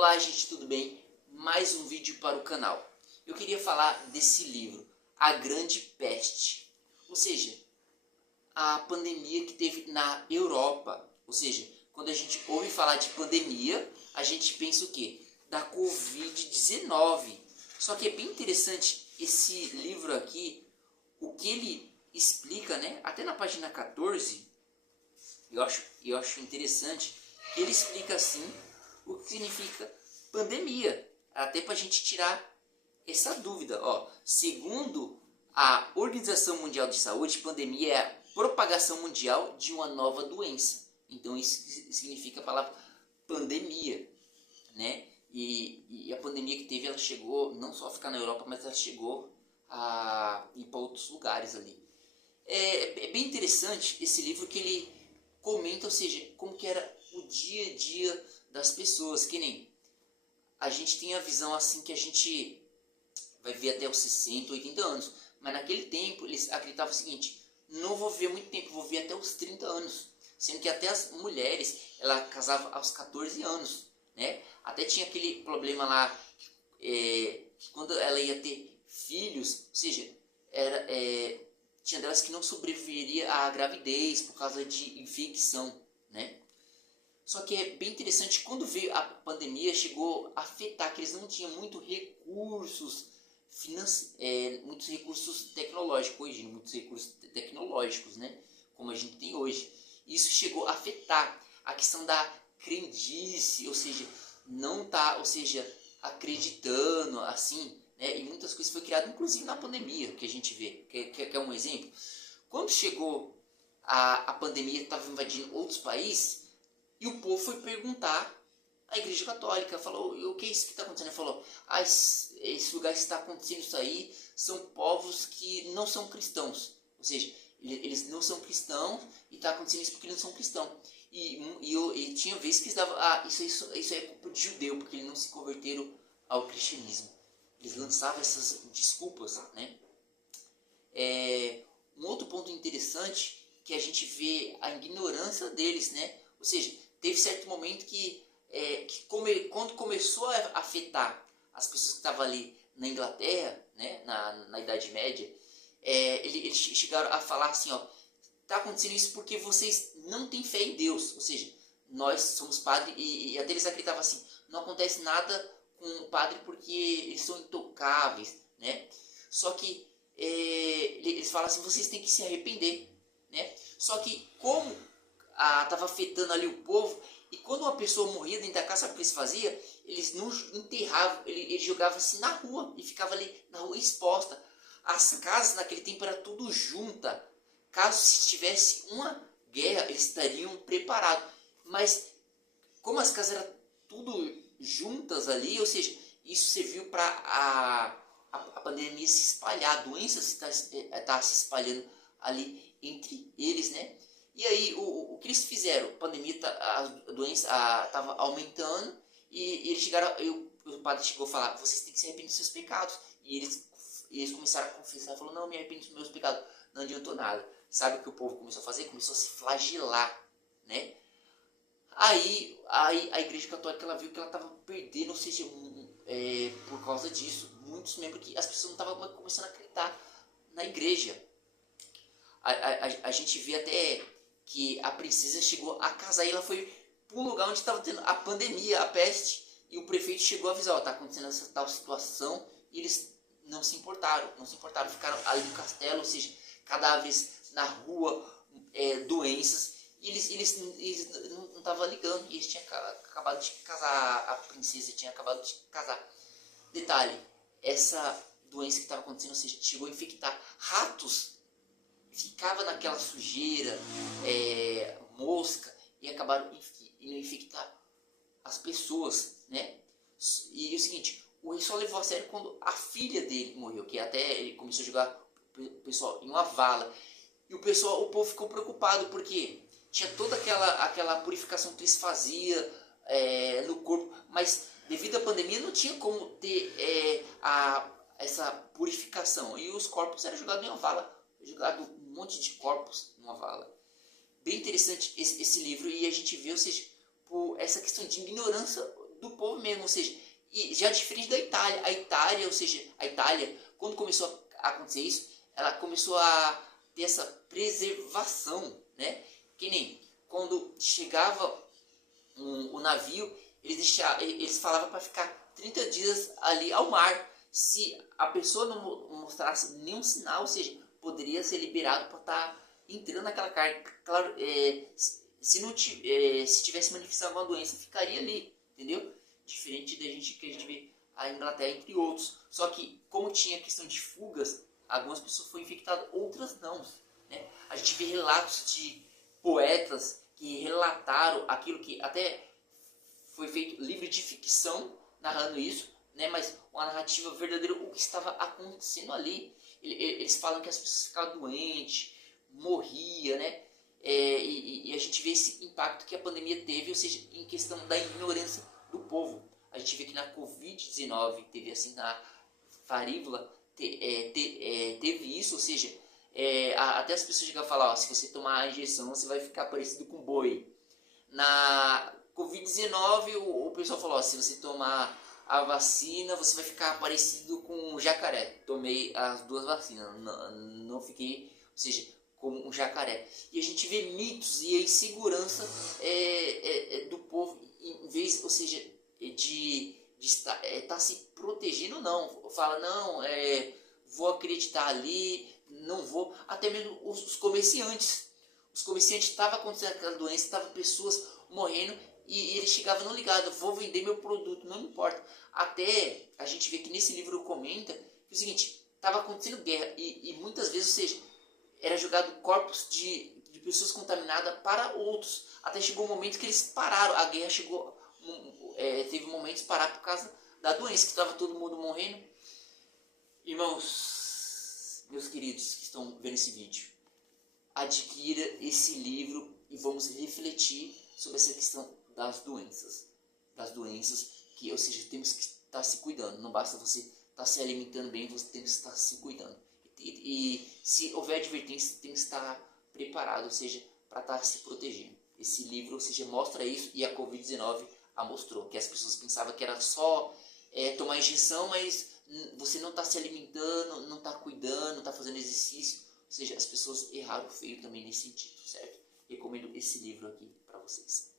Olá gente, tudo bem? Mais um vídeo para o canal. Eu queria falar desse livro, A Grande Peste. Ou seja, a pandemia que teve na Europa. Ou seja, quando a gente ouve falar de pandemia, a gente pensa o quê? Da Covid-19. Só que é bem interessante esse livro aqui, o que ele explica, né? Até na página 14, eu acho interessante, que ele explica assim o que significa pandemia, até para a gente tirar essa dúvida. Ó, segundo a Organização Mundial de Saúde, pandemia é a propagação mundial de uma nova doença. Então isso significa a palavra pandemia, né? E a pandemia que teve, ela chegou não só a ficar na Europa, mas ela chegou a ir para outros lugares ali. É bem interessante esse livro que ele comenta, ou seja, como que era o dia a dia das pessoas, que nem a gente tem a visão assim que a gente vai ver até os 60, 80 anos, mas naquele tempo eles acreditavam o seguinte: não vou ver muito tempo, vou ver até os 30 anos, sendo que até as mulheres, ela casava aos 14 anos, né? Até tinha aquele problema lá, que quando ela ia ter filhos, ou seja, tinha delas que não sobreviveria à gravidez por causa de infecção, né? Só que é bem interessante, quando veio a pandemia, chegou a afetar, que eles não tinham muitos recursos muitos recursos tecnológicos hoje, muitos recursos tecnológicos, né? Como a gente tem hoje. Isso chegou a afetar a questão da crendice, ou seja, não tá, ou seja, acreditando assim, né? E muitas coisas foi criado, inclusive na pandemia, que a gente vê, que é um exemplo. Quando chegou a pandemia, estava invadindo outros países, e o povo foi perguntar à Igreja Católica, falou: o que é isso que está acontecendo? Ele falou: esse lugar que está acontecendo isso aí são povos que não são cristãos. Ou seja, eles não são cristãos e está acontecendo isso porque eles não são cristãos. E tinha vezes que eles davam: isso é culpa de judeu, porque eles não se converteram ao cristianismo. Eles lançavam essas desculpas, né? Um outro ponto interessante que a gente vê a ignorância deles, né? Ou seja, teve certo momento quando começou a afetar as pessoas que estavam ali na Inglaterra, né, na Idade Média, eles chegaram a falar assim: ó, tá acontecendo isso porque vocês não têm fé em Deus. Ou seja, nós somos padres, e até eles acreditavam assim: não acontece nada com o padre porque eles são intocáveis, né? Só que eles falam assim: vocês têm que se arrepender, né? Só que como estava afetando ali o povo, e quando uma pessoa morria dentro da casa, sabe o que eles faziam? Eles não enterravam, eles jogavam assim na rua, e ficava ali na rua exposta. As casas naquele tempo era tudo junta. Caso se tivesse uma guerra, eles estariam preparados. Mas como as casas eram tudo juntas ali, ou seja, isso serviu para a pandemia se espalhar, a doença está se espalhando ali entre eles, né? E aí, o que eles fizeram? A pandemia, a doença estava aumentando, e eles chegaram, o padre chegou a falar: vocês têm que se arrepender dos seus pecados. E eles começaram a confessar, falou: não, me arrependo dos meus pecados. Não adiantou nada. Sabe o que o povo começou a fazer? Começou a se flagelar, né? Aí a Igreja Católica, ela viu que ela estava perdendo, ou seja, por causa disso, muitos membros, que as pessoas não estavam começando a acreditar na igreja. A gente vê até que a princesa chegou a casar, e ela foi para um lugar onde estava tendo a pandemia, a peste, e o prefeito chegou a avisar: ó, tá acontecendo essa tal situação, e eles não se importaram, ficaram ali no castelo, ou seja, cadáveres na rua, doenças, e eles não estavam ligando, e eles tinham acabado de casar, a princesa tinha acabado de casar. Detalhe: essa doença que estava acontecendo, ou seja, chegou a infectar ratos, ficava naquela sujeira, mosca, e acabaram indo infectar as pessoas, né? E é o seguinte: o rei só levou a sério quando a filha dele morreu, que até ele começou a jogar o pessoal em uma vala, e o povo ficou preocupado, porque tinha toda aquela purificação que eles faziam no corpo, mas devido à pandemia não tinha como ter essa purificação, e os corpos eram jogados em uma vala, jogado um monte de corpos numa vala. Bem interessante esse livro, e a gente vê, ou seja, por essa questão de ignorância do povo mesmo, ou seja, e já diferente da Itália. Ou seja, a Itália, quando começou a acontecer isso, ela começou a ter essa preservação, né? Que nem quando chegava o navio, eles falavam para ficar 30 dias ali ao mar. Se a pessoa não mostrasse nenhum sinal, ou seja, poderia ser liberado para estar entrando naquela carga. Claro, se tivesse manifestado alguma doença, ficaria ali, entendeu? Diferente da gente que a gente vê a Inglaterra entre outros. Só que como tinha questão de fugas, algumas pessoas foram infectadas, outras não, né? A gente vê relatos de poetas que relataram aquilo que até foi feito livro de ficção narrando isso, né? Mas uma narrativa verdadeira, o que estava acontecendo ali. Eles falam que as pessoas ficavam doentes, morria, né? E a gente vê esse impacto que a pandemia teve, ou seja, em questão da ignorância do povo. A gente vê que na Covid-19 teve assim, na varíola, teve isso, ou seja, até as pessoas chegam a falar, ó, se você tomar a injeção, você vai ficar parecido com boi. Na Covid-19, o pessoal falou, ó, se você tomar a vacina, você vai ficar parecido com um jacaré. Tomei as duas vacinas, não fiquei, ou seja, como um jacaré. E a gente vê mitos e a insegurança do povo, em vez, ou seja, de estar se protegendo, não. Fala, não, vou acreditar ali, não vou. Até mesmo os comerciantes. Os comerciantes estavam acontecendo aquela doença, estavam pessoas morrendo e eles chegavam não ligado, vou vender meu produto, não importa. Até a gente vê que nesse livro comenta que é o seguinte, estava acontecendo guerra e muitas vezes, ou seja, era jogado corpos de pessoas contaminadas para outros. Até chegou um momento que eles pararam, a guerra chegou, teve momentos de parar por causa da doença, que estava todo mundo morrendo. Irmãos, meus queridos que estão vendo esse vídeo, adquira esse livro e vamos refletir sobre essa questão das doenças. Das doenças que, ou seja, temos que estar se cuidando. Não basta você estar se alimentando bem, você tem que estar se cuidando. E se houver advertência, tem que estar preparado, ou seja, para estar se protegendo. Esse livro, ou seja, mostra isso e a Covid-19 a mostrou. Que as pessoas pensavam que era só tomar injeção, mas você não está se alimentando, não está cuidando, não está fazendo exercício. Ou seja, as pessoas erraram feio também nesse sentido, certo? Recomendo esse livro aqui para vocês.